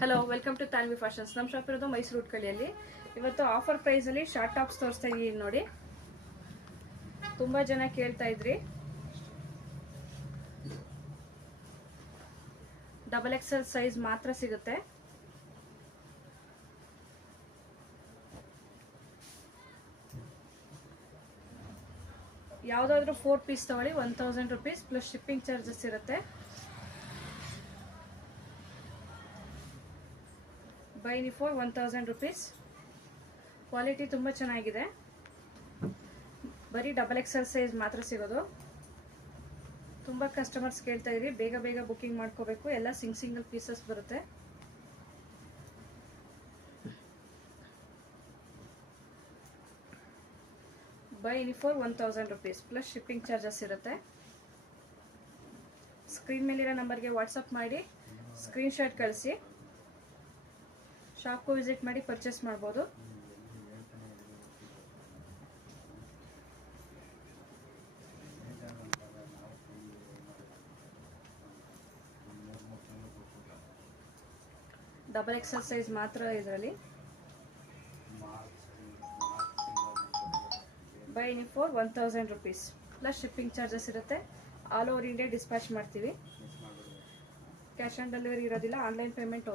Hello, welcome to Tanvi fashions. ನಮ್ಮ shop ಇರೋದು ಮೈಸೂರು ಉಟ್ಕಳಿಯಲ್ಲಿ. ಇವತ್ತು ಆಫರ್ ಪ್ರೈಸಲ್ಲಿ ಶಾರ್ಟ್ ಟಾಪ್ಸ್ ತೋರಿಸ್ತಾ ಇದ್ದೀನಿ ನೋಡಿ. ತುಂಬ ಜನ ಕೇಳ್ತಾ ಇದ್ರಿ. XXL ಸೈಜ್ ಮಾತ್ರ ಸಿಗುತ್ತೆ. ಯಾವುದಾದ್ರೂ 4 ಪೀಸ್ ತಗೊಳ್ಳಿ, 1000 ರುಪೀಸ್ ಪ್ಲಸ್ ಶಿಪ್ಪಿಂಗ್ ಚಾರ್ಜಸ್ ಇರುತ್ತೆ. ಬೈ ನಿ ಫಾರ್ 1000 ರುಪೀಸ್. ಕ್ವಾಲಿಟಿ ತುಂಬ ಚೆನ್ನಾಗಿದೆ. ಬರೀ XXL ಸೈಜ್ ಮಾತ್ರ ಸಿಗೋದು. ತುಂಬ ಕಸ್ಟಮರ್ಸ್ ಕೇಳ್ತಾ ಇದ್ರಿ, ಬೇಗ ಬೇಗ ಬುಕ್ಕಿಂಗ್ ಮಾಡ್ಕೋಬೇಕು. ಎಲ್ಲ ಸಿಂಗಲ್ ಪೀಸಸ್ ಬರುತ್ತೆ. ಬೈ ನಿ for 1000 rupees plus shipping charges ಇರುತ್ತೆ. ಸ್ಕ್ರೀನ್ ಮೇಲಿರೋ ನಂಬರ್ಗೆ ವಾಟ್ಸಪ್ ಮಾಡಿ ಸ್ಕ್ರೀನ್ಶಾಟ್ ಕಳಿಸಿ. ಶಾಪ್ಗೂ ವಿಸಿಟ್ ಮಾಡಿ ಪರ್ಚೇಸ್ ಮಾಡ್ಬೋದು. XXL ಸೈಜ್ ಮಾತ್ರ ಇದರಲ್ಲಿ. ಬೈ ನಿ for 1000 rupees plus shipping charges ಇರುತ್ತೆ. ಆಲ್ ಓವರ್ ಇಂಡಿಯಾ ಡಿಸ್ಪ್ಯಾಚ್ ಮಾಡ್ತೀವಿ. ಕ್ಯಾಶ್ ಆನ್ ಡೆಲಿವರಿ ಇರೋದಿಲ್ಲ, ಆನ್ಲೈನ್ ಪೇಮೆಂಟ್